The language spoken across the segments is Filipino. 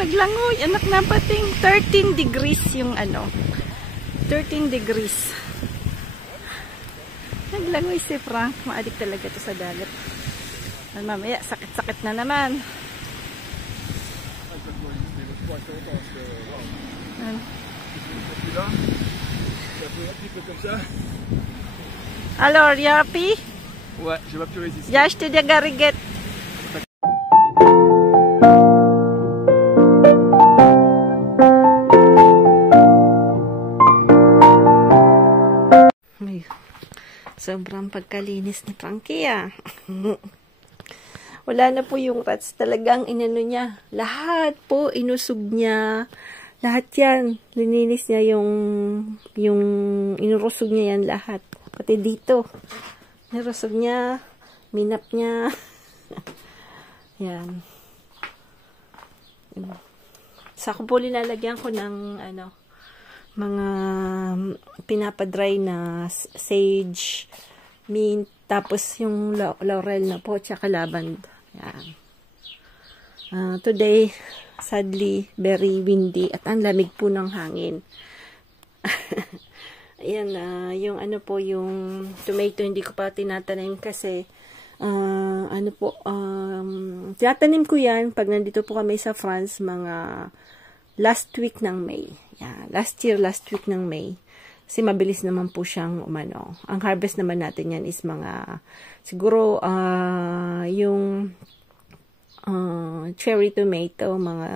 naglangoy. Anak na pating 13 degrees yung ano. 13 degrees. Naglangoy si Frank. Maadik talaga to sa dagat. At mamaya, sakit-sakit na naman. Alors, you're happy? Ouais, j'ai pas pu résister. J'ai acheté des gariguettes. Sobrang pagkalinis ni Frankie ah. Wala na po yung rats. Talagang inano niya. Lahat po inusog niya. Lahat yan. Lininis niya yung inurusog niya yan lahat. Pati dito. Nirusog niya. Minap niya. Yan. Sa ko po linalagyan ko ng ano, mga pinapadry na sage, mint, tapos yung laurel na po, tsaka lavender. Yan. Today, sadly, very windy at ang lamig po ng hangin. Ayan, yung ano po, yung tomato, hindi ko pa tinatanim kasi, ano po, tinatanim ko yan pag nandito po kami sa France, mga last week ng May. Yeah, last week ng May. Kasi mabilis naman po siyang umano. Ang harvest naman natin yan is mga, siguro, yung cherry tomato, mga,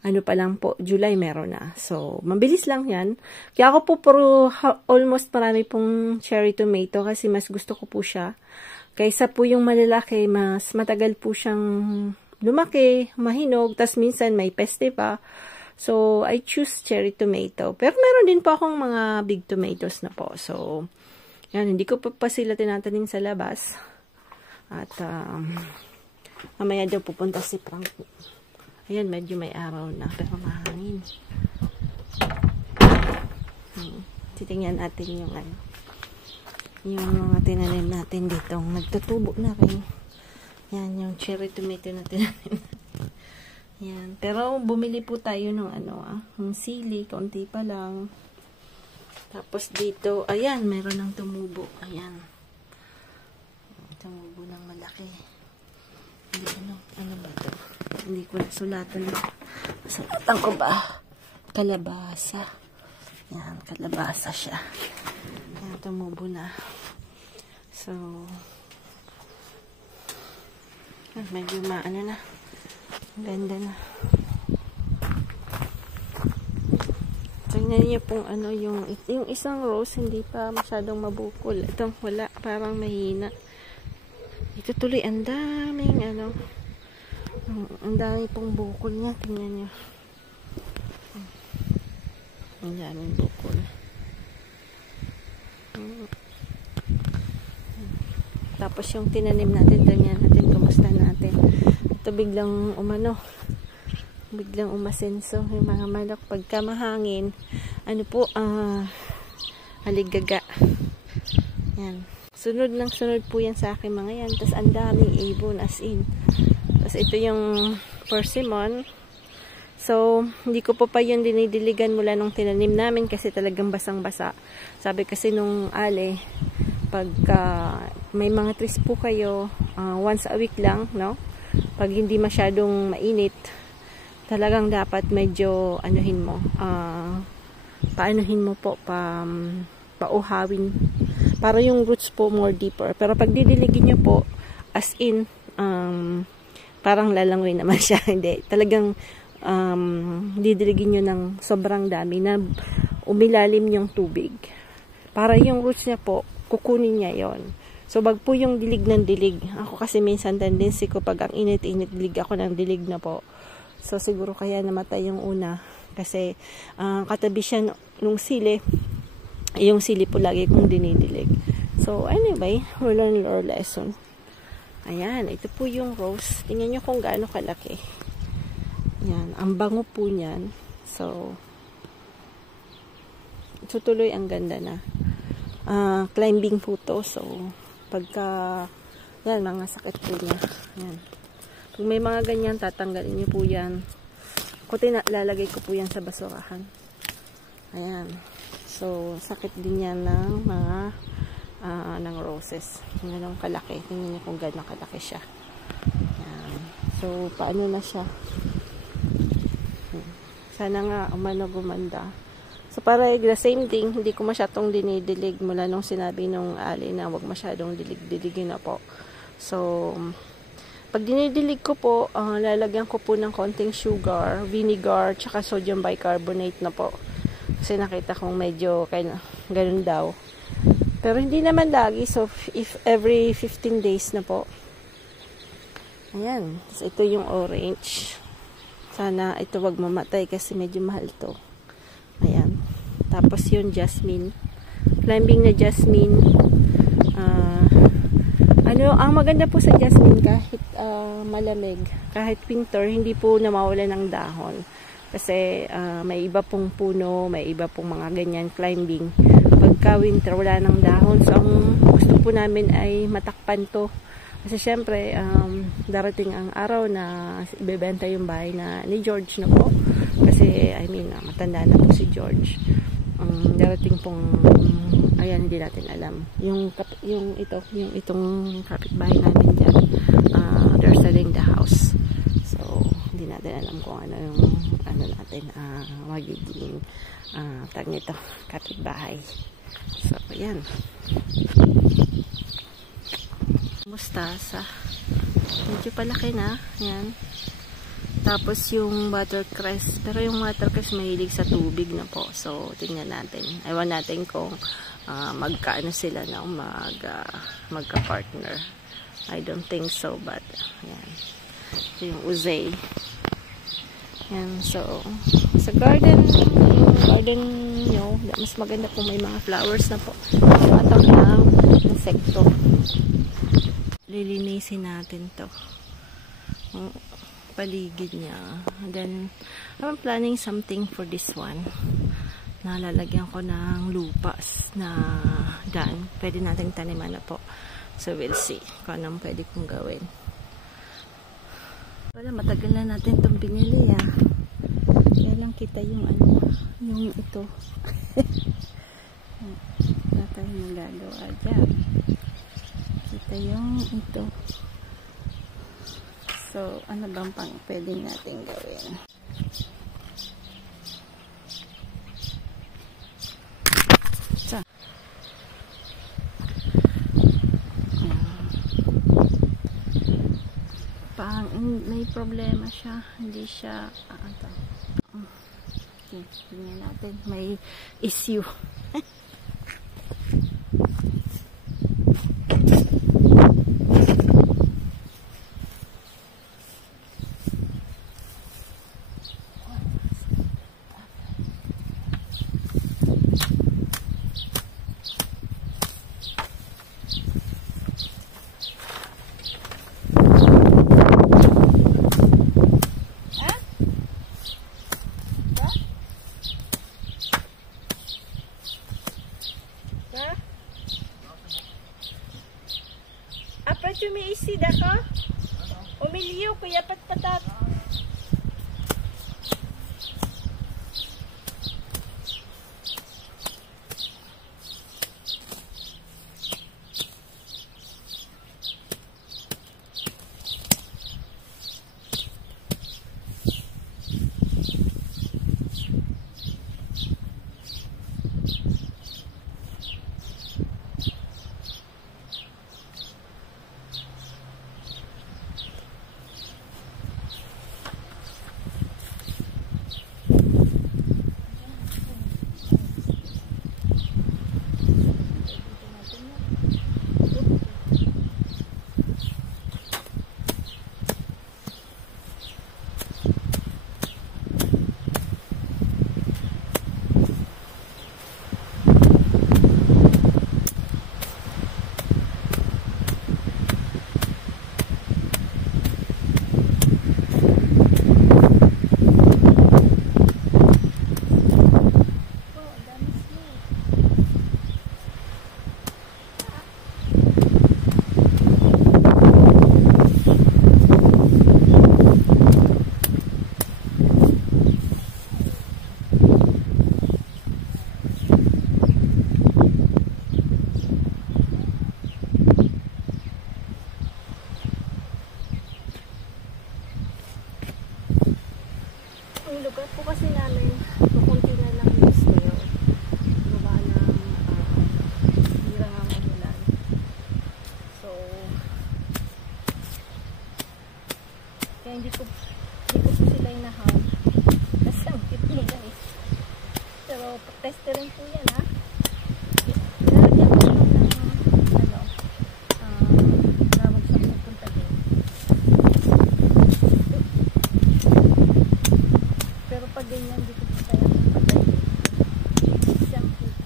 ano pa lang po, July meron na. So, mabilis lang yan. Kaya ako po almost marami pong cherry tomato kasi mas gusto ko po siya. Kaysa po yung malalaki, mas matagal po siyang lumaki, mahinog, tas minsan may peste pa. So, I choose cherry tomato. Pero meron din po akong mga big tomatoes na po. So, yan, hindi ko pa sila tinatanim sa labas. At, mamaya daw pupunta si Frank. Ayan, medyo may araw na, pero mahangin. Titingnan natin yung ano. Yung mga tinanim natin dito. Nagtutubo na rin. Yan, yung cherry tomato na tinanim. Yan. Pero bumili po tayo ng ano ng sili, konti pa lang. Tapos dito, ayan, meron ng tumubo. Ayan. Tumubo ng malaki. Ano ba ito? Hindi ko nasulatan. Sulatan ko ba? Kalabasa. Yan, kalabasa siya. Yan, tumubo na. So, medyo maano na. Ganda na. Tingnan niyo pong ano yung isang rose hindi pa masyadong mabukol. Itong wala, parang mahina. Ito tuloy ang daming ano. Ang dami pong bukol niya. Tingnan niyo. Ang daming bukol. Tapos yung tinanim natin, ganyan natin, kumusta natin. Ito biglang umano, biglang umasenso yung mga manok pagka mahangin, ano po, aligaga. Yan. Sunod ng sunod po yan sa akin mga yan. Tapos ang daming ibon as in. Tapos ito yung persimmon. So, hindi ko pa yun dinidiligan mula nung tinanim namin kasi talagang basang-basa. Sabi kasi nung ale, pagka may mga trees po kayo, once a week lang, no? Pag hindi masyadong mainit, talagang dapat medyo anuhin mo, paanuhin mo po, pauhawin para yung roots po more deeper. Pero pag didiligin nyo po, as in, parang lalangoy naman siya. Hindi, talagang didiligin nyo ng sobrang dami na umilalim yung tubig. Para yung roots niya po, kukunin niya yon. So, wag po yung dilig ng dilig. Ako kasi minsan tendency ko pag ang init-init, dilig ako ng dilig na po. So, siguro kaya namatay yung una. Kasi, katabi siya nung sili. Yung sili po lagi kong dinidilig. So, anyway, we learn our lesson. Ayan, ito po yung rose. Tingnan nyo kung gaano kalaki. Ayan, ang bango po niyan. So, tutuloy ang ganda na. Climbing po to. So, pagka, yan, mga sakit po niya. Yan. Kung may mga ganyan, tatanggalin niyo po yan. lalagay ko po yan sa basurahan. Ayan. So, sakit din yan ng mga ng roses. Ganun kalaki. Tingnan niyo kung gano'ng kalaki siya. Ayan. So, paano na siya? Sana nga gumanda. So, para the same thing, hindi ko masyadong dinidilig mula nung sinabi nung Ali na wag masyadong dilig-diligin na po. So, pag dinidilig ko po, lalagyan ko po ng konting sugar, vinegar, tsaka sodium bicarbonate na po. Kasi nakita kong medyo ganun daw. Pero hindi naman lagi. So, if every 15 days na po. Ayan. So, ito yung orange. Sana ito wag mamatay kasi medyo mahal to. Ayan. Tapos yung jasmine. Climbing na jasmine. Ang maganda po sa jasmine kahit malamig, kahit winter, hindi po namawala ng dahon. Kasi may iba pong puno, may iba pong mga ganyan climbing. Pagka winter, wala ng dahon. So, ang gusto po namin ay matakpan to. Kasi syempre, darating ang araw na ibebenta yung bahay ni George na po. Kasi, matanda na po si George. Darating pong, ayan, hindi natin alam. Itong kapitbahay namin dyan, they're selling the house. So, hindi natin alam kung ano yung, magiging, tag nito, kapitbahay. So, ayan. Mustasa. Medyo palaki na. Ayan. Tapos yung watercress. Pero yung watercress mahilig sa tubig na po. So, tingnan natin. Ewan natin kung magkaano sila na magka-partner. I don't think so, but ayan. Ito yung uzay. Ayan. So, sa garden nyo, mas maganda po may mga flowers na po. Matawag ng insekto. Lilinisin natin to. Paligid niya. And then, I'm planning something for this one. Nalalagyan ko ng lupas na daan. Pwede nating taniman na po. So, we'll see kung anong pwede kong gawin. Wala, matagal na natin itong binili, ah. Kaya lang kita yung yung ito. Wala tayong magagawa dyan. Kita yung ito. So, ano bang pang pwedeng natin gawin? So, may problema siya. Hindi siya, okay, tingnan natin. May issue. Apa cumi isi dah kah? Umiliu kuya pat-patat. Yung lugar po kasi namin, kukunti na lang yung snail. Gawa ng hirang ang umulan. So, kaya hindi ko po sila inaharm. Kasi ang cute nila eh. Pero, tester rin po yan ha. Lalagyan ko lang ng tawag sa pupunta din. Pero pag ganyan, dito po tayo ng patay. Siyang cute.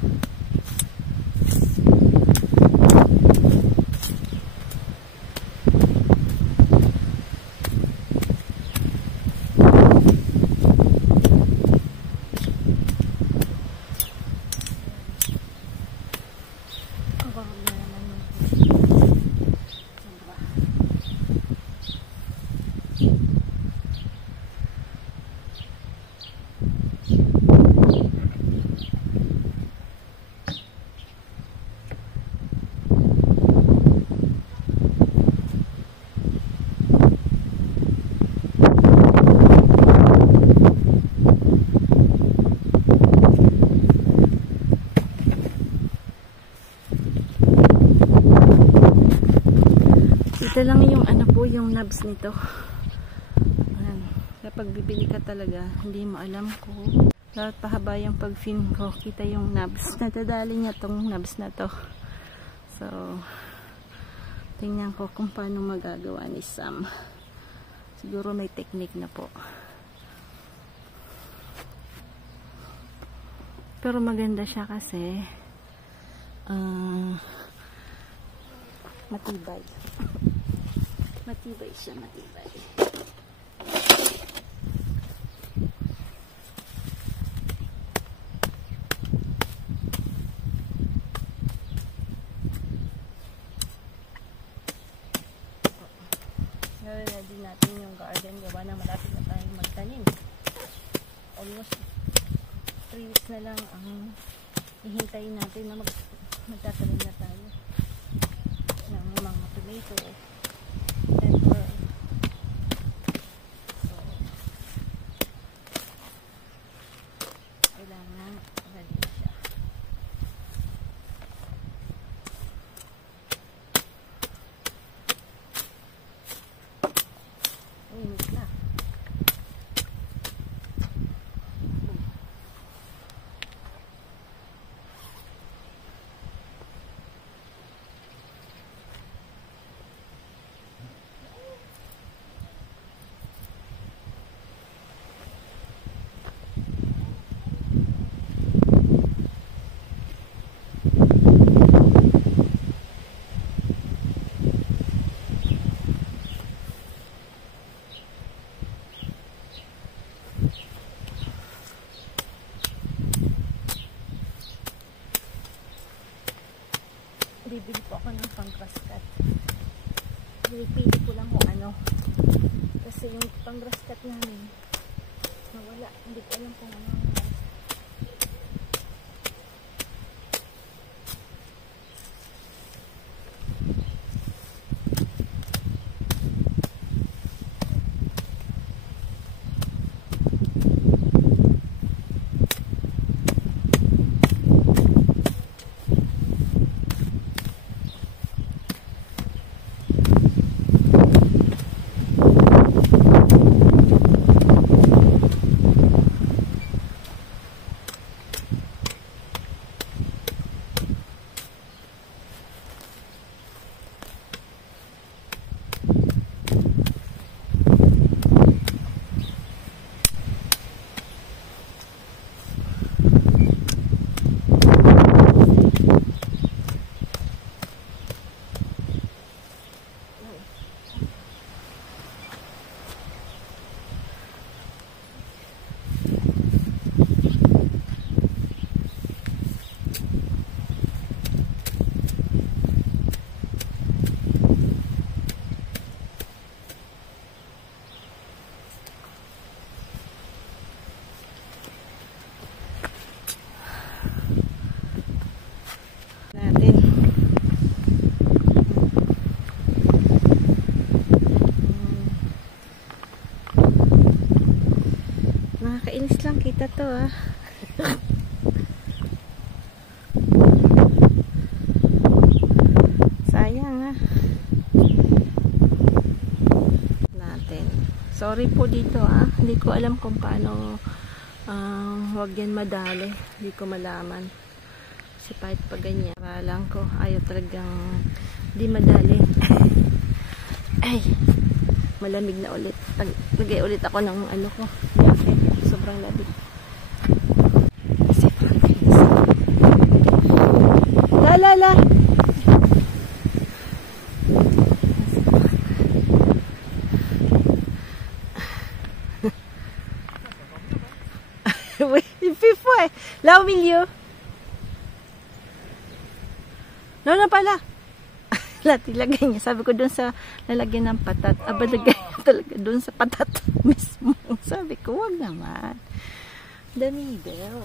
Ang bawal na naman yung sobra. Ito lang yung ano po, yung knobs nito. Ayan. Kapag bibili ka talaga, hindi mo alam kung dapat pahaba yung pag-film ko. Kita yung knobs. Nadadali niya tong knobs na to. So, tingnan ko kung paano magagawa ni Sam. Siguro may technique na po. Pero maganda siya kasi matibay. Matibay siya, matibay. Ready natin yung garden. Gawa na malapit na tayong magtanim. Almost 3 weeks na lang ang ihintayin natin na magtatanim na tayo ng mga tomato, pepper. So, kailangan ready na siya. Init na. Bibili po ako ng pang-grass cut. Pili ko lang kung ano. Kasi yung pang-grass cut namin nawala. Hindi ko alam kung ano. Nakakainis lang kita to ah. Sayang ah. Natin. Sorry po dito ah. Hindi ko alam kung paano wag yan madali. Hindi ko malaman. Kasi kahit pa ganyan. Paralan ko. Ayaw talagang di madali. Ay. Malamig na ulit. Lagay ulit ako ng ano ko. Jacket. Sobrang lamig. Kasi la. Wait, before. Là au milieu. No pala. Ilagay niya. Sabi ko doon sa lalagyan ng patat. Aba, lagay talaga doon sa patat mismo. Sabi ko, wag naman. Dami daw.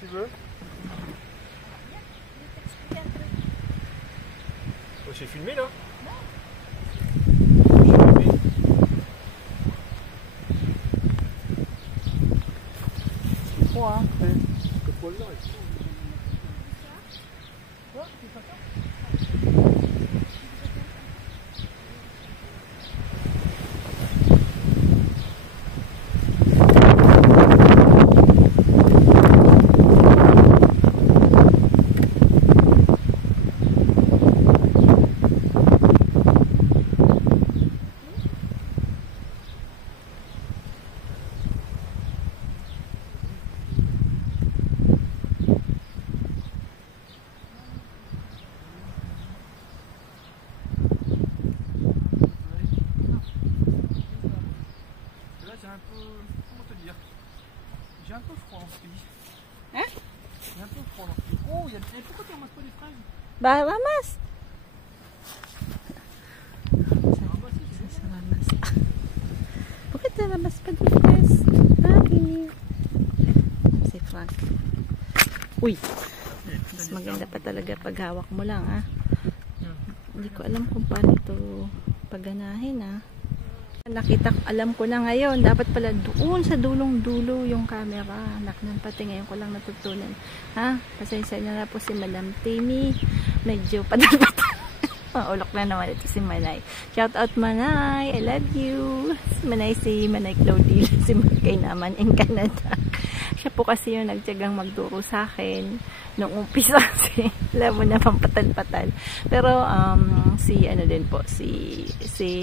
Tu veux? Oh, c'est filmé là? Quoi? Que poil là. J'ai un peu froid en ce pays. Hein? J'ai un peu froid en ce pays. Oh, il y a... Eh, pourquoi tu ramasses pas des fraises? Bah, ramas. Bakit naramas pa di guys? Ini. Si Frank. Uy. Mas maganda pa talaga pag hawak mo lang ah. Hindi ko alam kung paano ito pagganahin ah. Nakita, alam ko na ngayon, dapat pala doon sa dulong-dulo yung camera. Naknan pati ngayon ko lang natutunan. Ha? Pasensya na po si Madam Tammy. Medyo padal-padal. Maulok na naman ito si Manay. Shout out Manay, I love you. Si Manay Claudine, si Manay naman in Canada. Siya po kasi yung nagtiyagang magturo sa akin nung umpisa kasi alam mo naman patal-patal. Pero si ano din po, si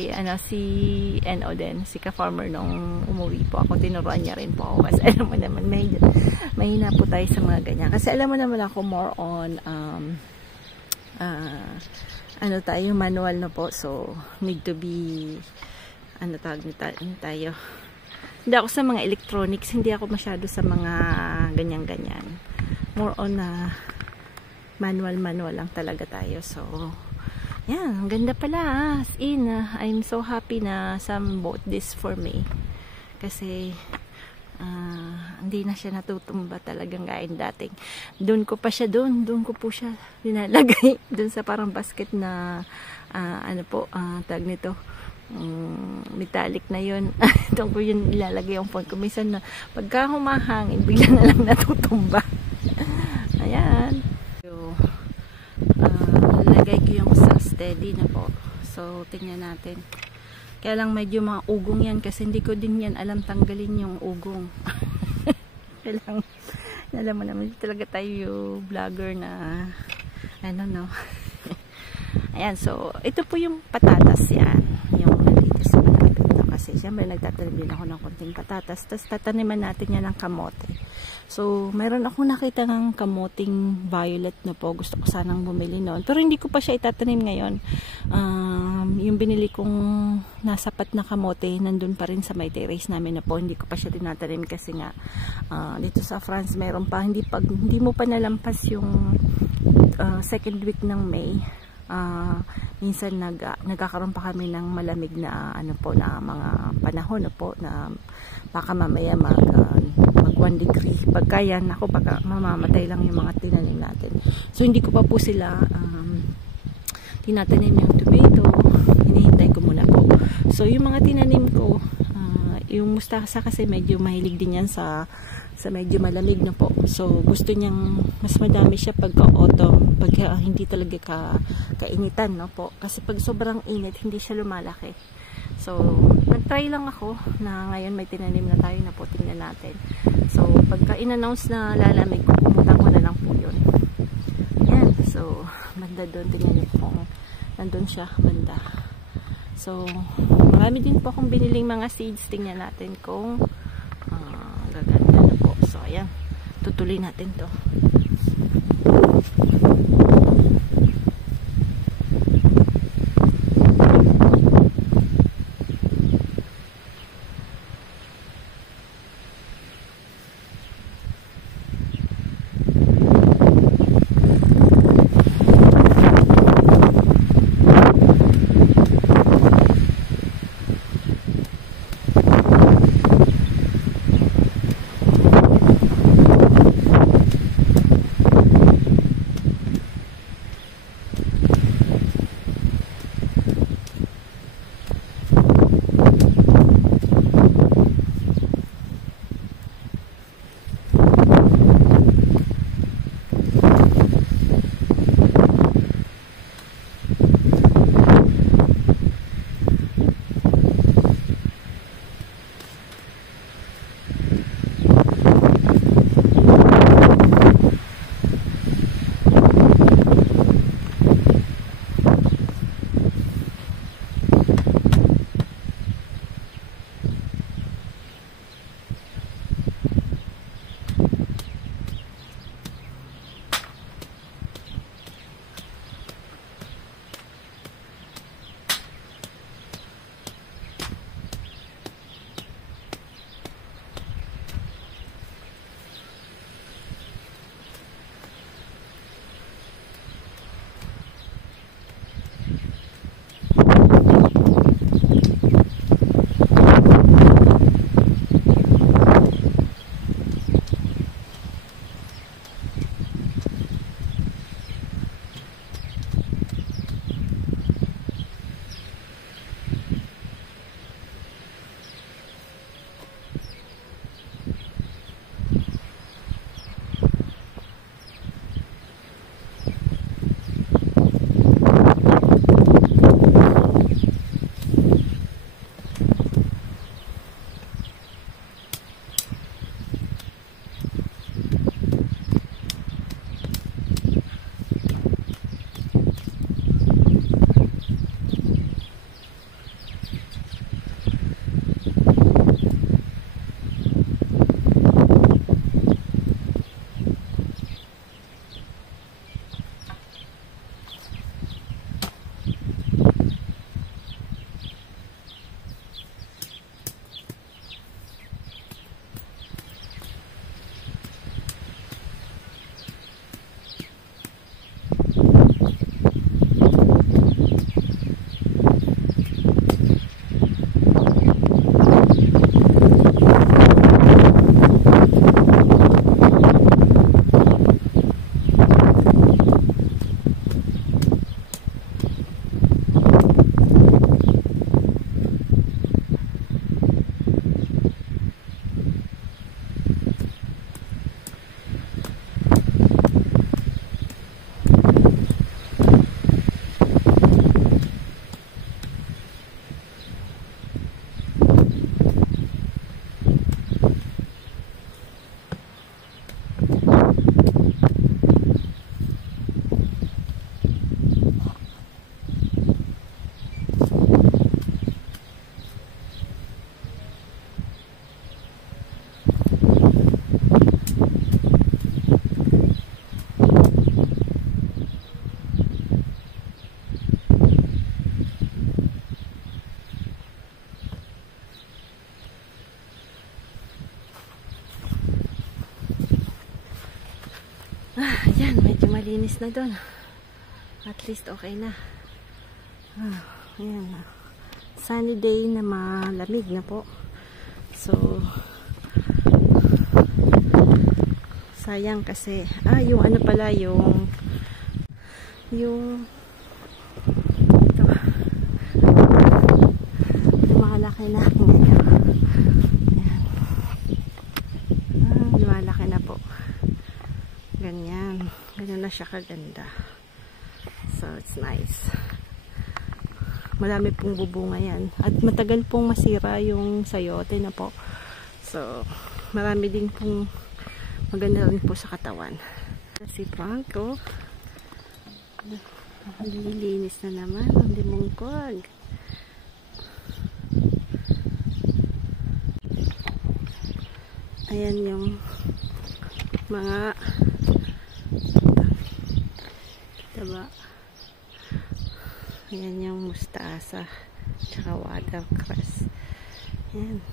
NO din, si ka-farmer nung umuwi po ako, tinuruan niya rin po ako kasi alam mo naman mahina po tayo sa mga ganyan. Kasi alam mo naman ako more on ano tayo, manual na po. So, need to be ano tawag tayo. Hindi ako sa mga electronics, hindi ako masyado sa mga ganyan-ganyan. More on manual lang talaga tayo. So, yan, ang ganda pala. As in, I'm so happy na some bought this for me. Kasi, hindi na siya natutumba talagang gaya dating. Doon ko po siya linalagay. Doon sa parang basket na, ano po, tag nito. Metallic na yun. Doon ko yun ilalagay yung phone ko. Minsan na pagka humahangin bigla na lang natutumba. Ayan. So, lagay ko yung sa steady na po. So tingnan natin. Kaya lang medyo mga ugong yan kasi hindi ko din yan alam tanggalin yung ugong. Kaya lang alam mo naman talaga tayo vlogger na ano no. Ayan, so ito po yung patatas yan. Yung nandito sa malapit na kasi kasi siyempre nagtatanim din ako ng konting patatas. Tapos tataniman natin yan ng kamote. So, mayroon akong nakita ng kamoting violet na po. Gusto ko sanang bumili noon. Pero hindi ko pa siya itatanim ngayon. Yung binili kong nasapat na kamote, nandun pa rin sa may terrace namin na po. Hindi ko pa siya tinatanim kasi nga dito sa France meron pa. Hindi mo pa nalampas yung second week ng May. Minsan nagkakaroon pa kami ng malamig na na mga panahon po na baka mamaya mag 1 degree. Pagka yan, baka mamamatay lang yung mga tinanim natin. So hindi ko pa po sila tinatanim yung tomato. Hinihintay ko muna po. So yung mga tinanim ko, yung mustasa kasi medyo mahilig din yan sa medyo malamig na po. So gusto niyang mas madami siya pagka autumn, pagka hindi talaga kainitan, no po. Kasi pag sobrang init, hindi siya lumalaki. So nag-try lang ako na ngayon may tinanim na tayo na po, tingnan natin. So pagka in-announce na lalamig, pupunta ko na lang po yun. Yan. So banda doon, tingnan niyo po nandun siya banda. So marami din po akong biniling mga seeds. Tingnan natin kung gaganda na po. So ayan, tutuloy natin to. medyo malinis na doon. At least okay na. Ayan. Sunny day na malamig na po. So, sayang kasi, yung ano pala, yung ito, lumalaki na ngayon. Ayan. Lumalaki na po. Ganyan. Ganyan na siya kaganda. So, it's nice. Marami pong bubunga yan. At matagal pong masira yung sayote na po. So, marami din pong maganda rin po sa katawan. Si Franco, nililinis na naman ang limungkog. Ayan yung mga diba? Ayan yung mustasa tsaka watercress. Ayan.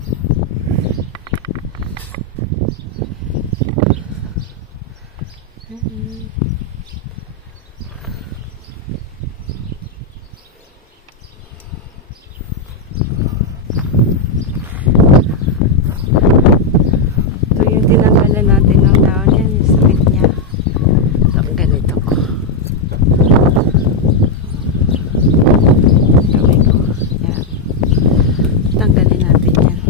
Ito yung tinanggalan natin ng daon. Yan yung sakit niya. Ito ang ganito ko. Gawin ko. Yan. Tanggalin natin yan.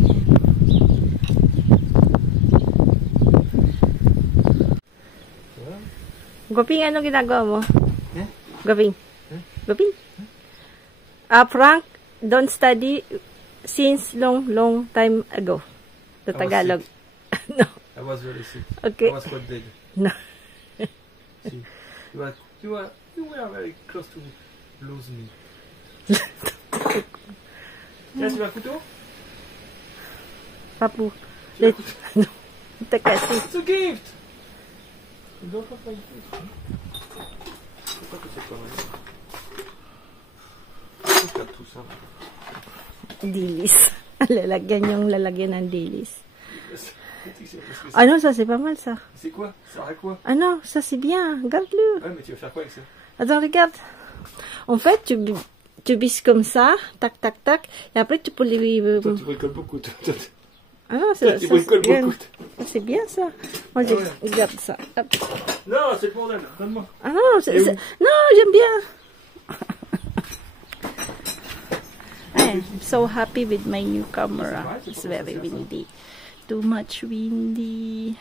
Goping, ano ginagawa mo? Eh? Goping. Goping. Frank, don't study since long time ago. The Tagalog. No. I was very sick. Okay. I was quite dead. No. See, you were very close to lose me. Tiens, tu veux un couteau? Papu. Let. No. Takasi. It's a gift! Tu dois pas faire une chose. Pourquoi tu sais pas maintenant? Regarde tout ça. Dilis. Lalagyan ng dilis. Ano, ça c'est pas mal ça. C'est quoi? Ça sert à quoi? Ah non, ça c'est bien. Regarde-le. Ouais, mais tu vas faire quoi avec ça? Attends, regarde. En fait, tu bisses comme ça, tac, tac, tac, et après tu peux les... Toi, tu bricoles beaucoup. Ah non, ça, tu bricoles beaucoup. C'est bien ça. Moi, je regarde ça. Hop. Non, c'est le bordel. Donne-moi. Ah non, non, j'aime bien. I'm so happy with my new camera. It's very windy. Too much windy.